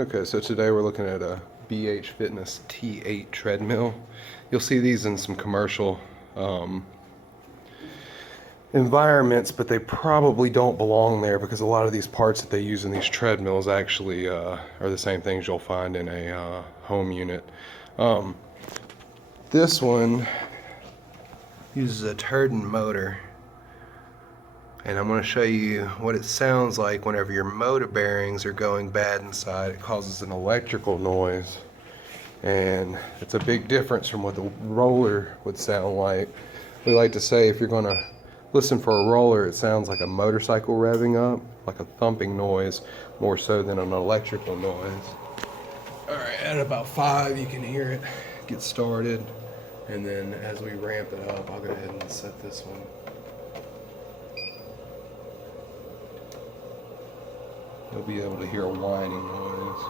Okay, so today we're looking at a BH Fitness T8 treadmill. You'll see these in some commercial environments, but they probably don't belong there because a lot of these parts that they use in these treadmills actually are the same things you'll find in a home unit. This one uses a Treadmill motor, and I'm going to show you what it sounds like whenever your motor bearings are going bad inside. It causes an electrical noise, and it's a big difference from what the roller would sound like. We like to say if you're going to listen for a roller, it sounds like a motorcycle revving up, like a thumping noise, more so than an electrical noise. Alright, at about 5 you can hear it get started, and then as we ramp it up, I'll go ahead and set this one. You'll be able to hear a whining noise.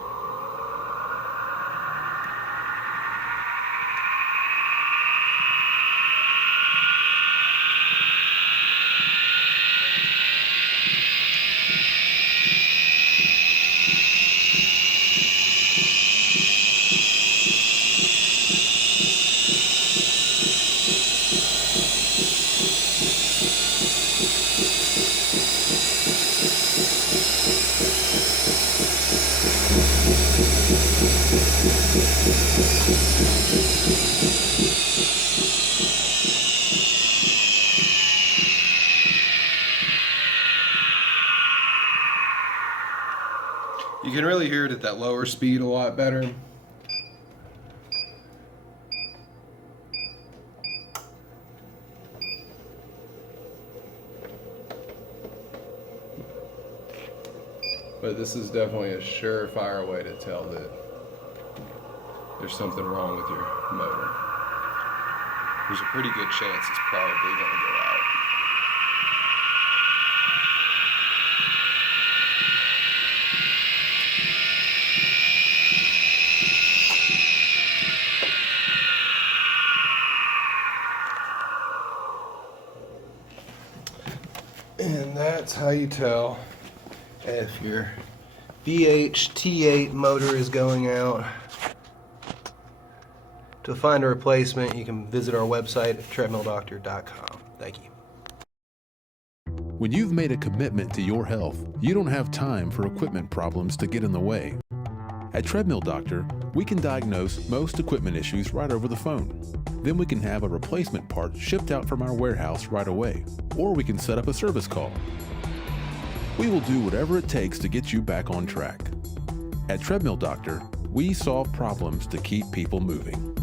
You can really hear it at that lower speed a lot better. But this is definitely a surefire way to tell that there's something wrong with your motor. There's a pretty good chance it's probably going to go out. And that's how you tell if your BH T8 motor is going out. To find a replacement, you can visit our website at treadmilldoctor.com. Thank you. When you've made a commitment to your health, you don't have time for equipment problems to get in the way. At Treadmill Doctor, we can diagnose most equipment issues right over the phone. Then we can have a replacement part shipped out from our warehouse right away, or we can set up a service call. We will do whatever it takes to get you back on track. At Treadmill Doctor, we solve problems to keep people moving.